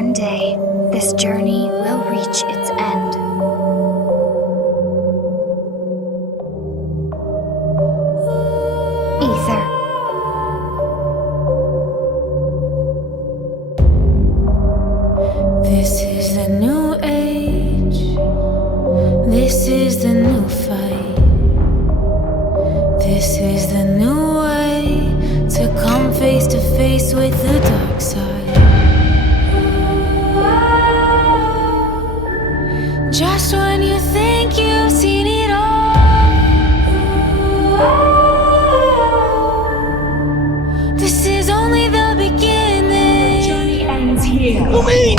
one day, this journey will reach its end. Ether. This is the new age. This is the new fight. This is the new way to come face to face with the dark side. Just when you think you've seen it all, this is only the beginning. Journey ends here. You mean?